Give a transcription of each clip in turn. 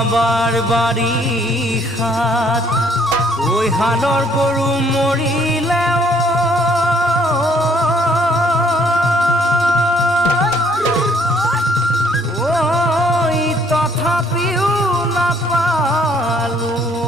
বাবার বাড়ি সাত ওই হালৰ গৰু মৰিলে তথাপিও নাপালোঁ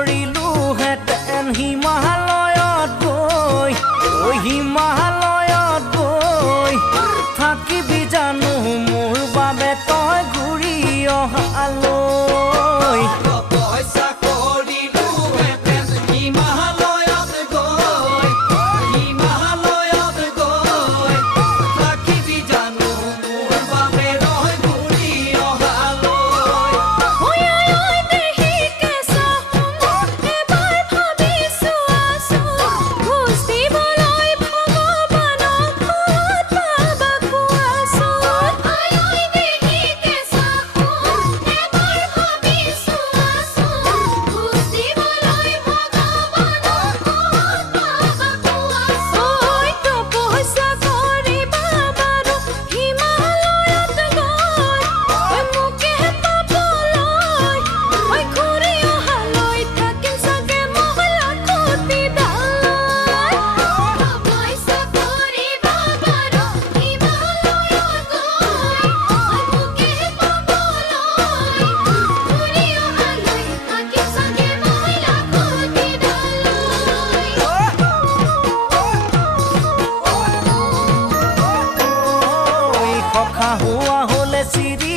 city.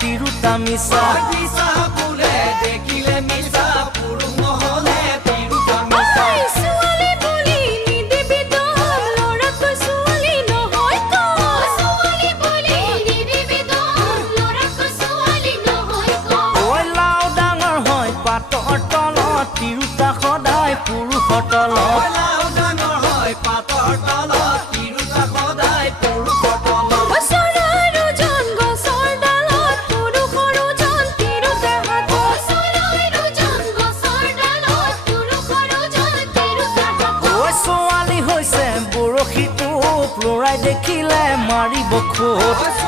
তিরুতা মিশা মিশা ফুলে দেখিলে মিশা পুরু মহলে তিরুতা মিশা ডাঙৰ হয় পাতৰ তলত তিরুতা সদায় পুৰুষৰ তলত। দেখিলে মাৰিব খোট